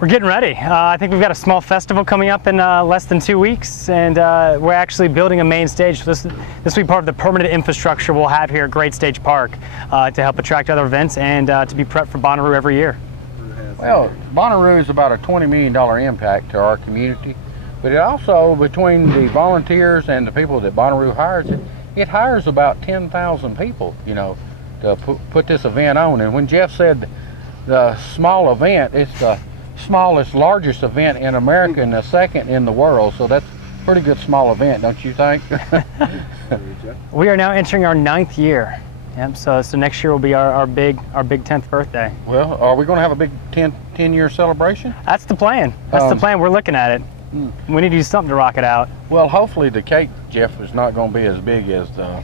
We're getting ready. I think we've got a small festival coming up in less than 2 weeks, and we're actually building a main stage. This will be part of the permanent infrastructure we'll have here at Great Stage Park to help attract other events and to be prepped for Bonnaroo every year. Well, Bonnaroo is about a $20 million impact to our community, but it also, between the volunteers and the people that Bonnaroo hires, it hires about 10,000 people, you know, to put this event on. And when Jeff said the small event, it's the smallest, largest event in America and the second in the world, so that's a pretty good small event, don't you think? We are now entering our 9th year. Yep, so next year will be our big 10th birthday. Well, are we going to have a big 10-year celebration? That's the plan. That's the plan. We're looking at it. We need to do something to rock it out. Well, hopefully the cake, Jeff, is not going to be as big as the,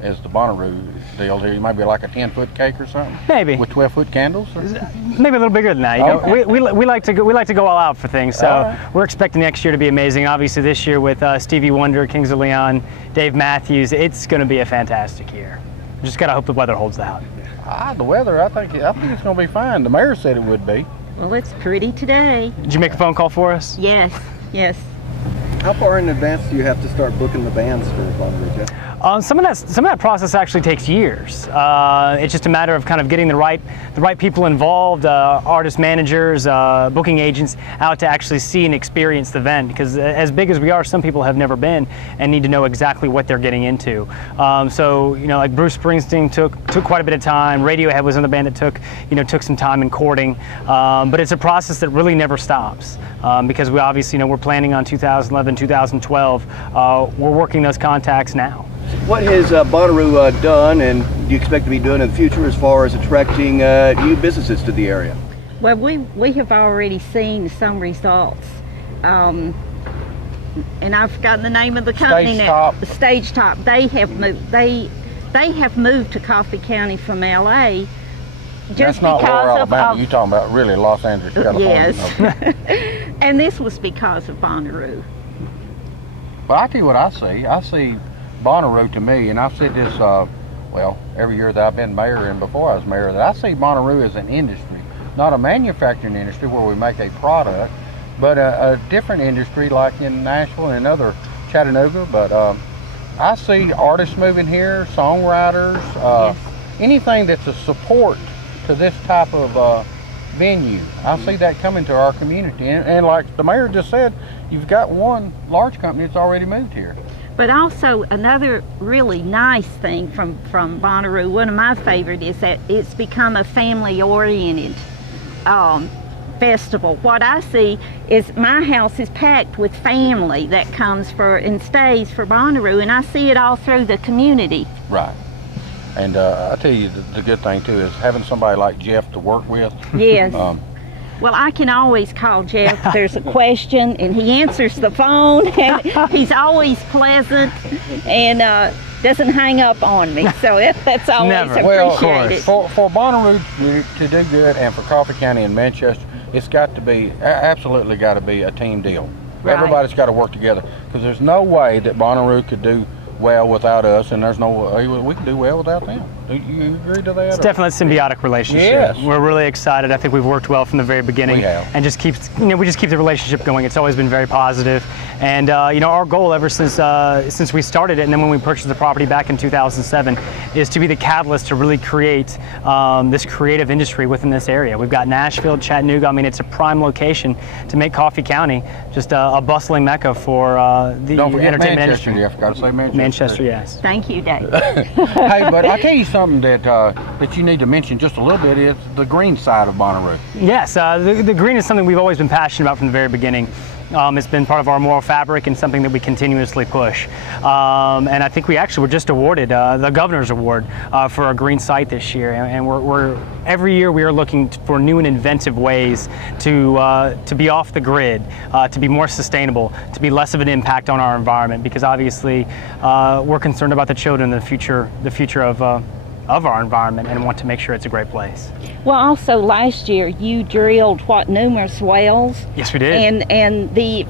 as the Bonnaroo deal. There might be like a 10-foot cake or something. Maybe. With 12-foot candles. Maybe a little bigger than that. You know, we like to go all out for things. So right. We're expecting next year to be amazing. Obviously, this year with Stevie Wonder, Kings of Leon, Dave Matthews, it's going to be a fantastic year. We just got to hope the weather holds out. The weather, I think it's going to be fine. The mayor said it would be. Well, it's pretty today. Did you make a phone call for us? Yes, yes. How far in advance do you have to start booking the bands for Bonnaroo, Jeff? Some of that process actually takes years. It's just a matter of kind of getting the right people involved, artist managers, booking agents out to actually see and experience the event. Because as big as we are, some people have never been and need to know exactly what they're getting into. So like Bruce Springsteen took quite a bit of time. Radiohead was in the band that took some time in courting. But it's a process that really never stops because we obviously we're planning on 2011, 2012. We're working those contacts now. What has Bonnaroo done, and do you expect to be doing in the future as far as attracting new businesses to the area? Well, we have already seen some results, and I've forgotten the name of the company now. Stage Top. They have moved. They have moved to Coffee County from LA. That's not Lower Alabama. You're talking about really Los Angeles, California. Yes. Okay. And this was because of Bonnaroo. Well, I tell you what I see. I see Bonnaroo to me, and I've said this, well, every year that I've been mayor and before I was mayor, that I see Bonnaroo as an industry, not a manufacturing industry where we make a product, but a different industry like in Nashville and other Chattanooga. But I see artists moving here, songwriters, yes. Anything that's a support to this type of venue. I see that coming to our community, and like the mayor just said, you've got one large company that's already moved here. But also another really nice thing from Bonnaroo, one of my favorite, is that it's become a family-oriented festival. What I see is my house is packed with family that comes for and stays for Bonnaroo, and I see it all through the community. Right. And I tell you, the good thing too is having somebody like Jeff to work with. Yes. Well, I can always call Jeff if there's a question, and he answers the phone, and he's always pleasant and doesn't hang up on me. So that's always appreciated. Well, for Bonnaroo to do good, and for Coffee County and Manchester, it's got to be, absolutely got to be a team deal. Right. Everybody's got to work together, because there's no way that Bonnaroo could do well without us, and there's no way we can do well without them. Do you agree to that? It's definitely a symbiotic relationship. Yes. We're really excited. I think we've worked well from the very beginning. We have. And just keeps, we just keep the relationship going. It's always been very positive. And our goal ever since we started it, and then when we purchased the property back in 2007, is to be the catalyst to really create this creative industry within this area. We've got Nashville, Chattanooga. I mean, it's a prime location to make Coffee County just a bustling mecca for the entertainment industry. I forgot to say Manchester. Manchester, yes. Thank you, Dave. Hey, but I'll tell you something that you need to mention just a little bit is the green side of Bonnaroo. Yes, the green is something we've always been passionate about from the very beginning. It's been part of our moral fabric and something that we continuously push. And I think we actually were just awarded the Governor's Award for our green site this year. And every year we are looking for new and inventive ways to be off the grid, to be more sustainable, to be less of an impact on our environment. Because obviously we're concerned about the children, the future of our environment, and want to make sure it's a great place. Well, also last year you drilled numerous wells. Yes, we did. And the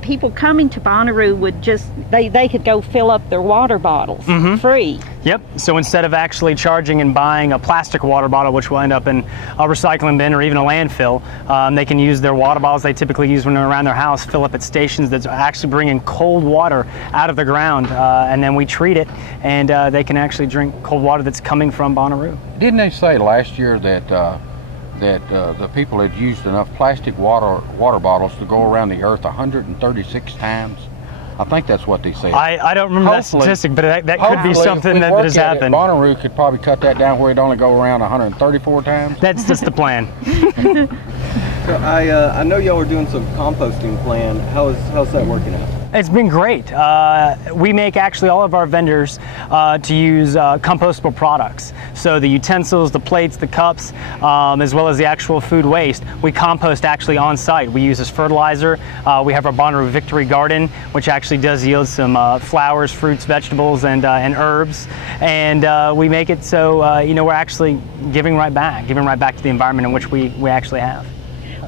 people coming to Bonnaroo would just they could go fill up their water bottles free. Yep, so instead of actually charging and buying a plastic water bottle, which will end up in a recycling bin or even a landfill, they can use their water bottles they typically use when they're around their house, fill up at stations that's actually bringing cold water out of the ground, and then we treat it, and they can actually drink cold water that's coming from Bonnaroo. Didn't they say last year that the people had used enough plastic water bottles to go around the earth 136 times? I think that's what they said. I don't remember that statistic, but that could be something that has happened. Bonnaroo could probably cut that down where it'd only go around 134 times. That's just the plan. So I know y'all are doing some composting plan. How's that working out? It's been great. We make actually all of our vendors to use compostable products. So the utensils, the plates, the cups, as well as the actual food waste, we compost actually on site. We use as fertilizer. We have our Bonnaroo Victory Garden, which actually does yield some flowers, fruits, vegetables, and herbs. And we make it so you know, we're actually giving right back to the environment in which we actually have.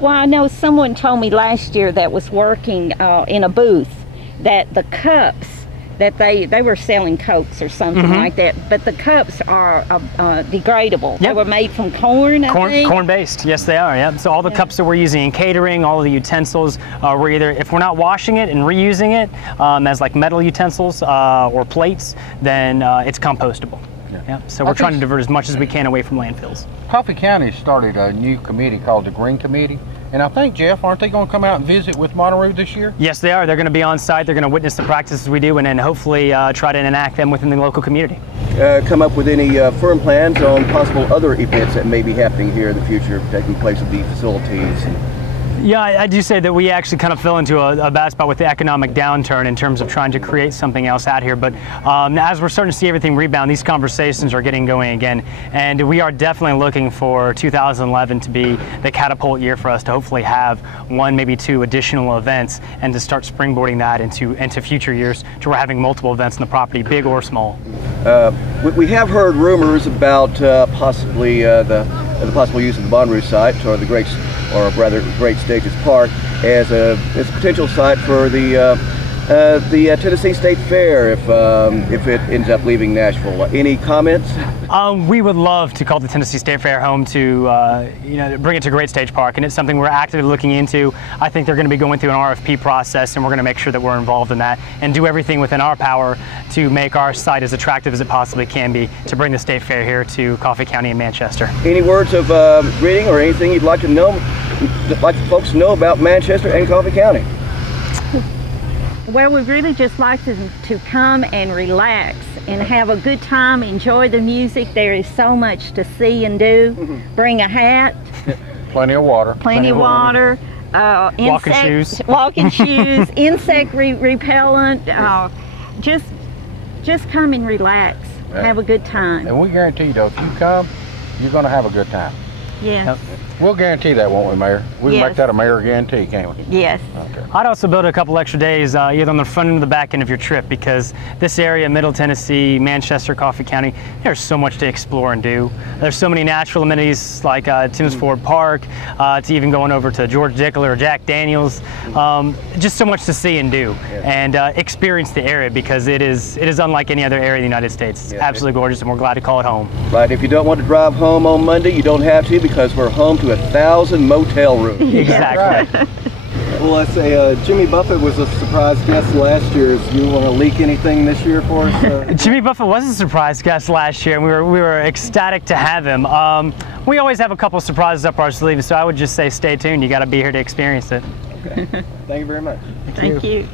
Well, I know someone told me last year that was working in a booth that the cups that they were selling Cokes or something like that, but the cups are degradable. Yep. They were made from corn, I think. Corn based, yes they are. Yep. So all the cups that we're using in catering, all of the utensils, we're either, if we're not washing it and reusing it as like metal utensils or plates, then it's compostable. Yep. So we're trying to divert as much as we can away from landfills. Coffee County started a new committee called the Green Committee. And I think, Jeff, aren't they going to come out and visit with Bonnaroo this year? Yes, they are. They're going to be on site. They're going to witness the practices we do and then hopefully try to enact them within the local community. Come up with any firm plans on possible other events that may be happening here in the future, taking place at the facilities? Yeah, I do say that we actually kind of fell into a bad spot with the economic downturn in terms of trying to create something else out here. But as we're starting to see everything rebound, these conversations are getting going again. And we are definitely looking for 2011 to be the catapult year for us to hopefully have one, maybe two additional events and to start springboarding that into future years to where we're having multiple events on the property, big or small. We have heard rumors about possibly the possible use of the Bonnaroo site or the Great Stages Park as a potential site for the Tennessee State Fair if it ends up leaving Nashville. Any comments? We would love to call the Tennessee State Fair home to you know, bring it to Great Stage Park, and it's something we're actively looking into. I think they're going to be going through an RFP process, and we're going to make sure that we're involved in that and do everything within our power to make our site as attractive as it possibly can be to bring the State Fair here to Coffee County and Manchester. Any words of greeting or anything you'd like to know, like folks to know about Manchester and Coffee County? Well, we'd really just like to come and relax and have a good time, enjoy the music. There is so much to see and do. Bring a hat. Plenty of water. Plenty of water. Walking shoes. Walking shoes, insect repellent. Just come and relax. Have a good time. And we guarantee you, though, if you come, you're going to have a good time. Yes. Yep. We'll guarantee that, won't we, Mayor? We can make that a mayor guarantee, can't we? Yes. Okay. I'd also build a couple extra days either on the front end or the back end of your trip, because this area, Middle Tennessee, Manchester, Coffee County, there's so much to explore and do. There's so many natural amenities like Timms Ford Park, to even going over to George Dickler or Jack Daniels. Just so much to see and do and experience the area, because it is unlike any other area in the United States. It's absolutely gorgeous, and we're glad to call it home. Right. If you don't want to drive home on Monday, you don't have to, because we're home to 1,000 motel rooms. Exactly. Well, I say Jimmy Buffett was a surprise guest last year. Do you want to leak anything this year for us? Jimmy Buffett was a surprise guest last year, and we were ecstatic to have him. We always have a couple surprises up our sleeves, so I would just say stay tuned. You got to be here to experience it. Okay. Thank you very much. Thank you.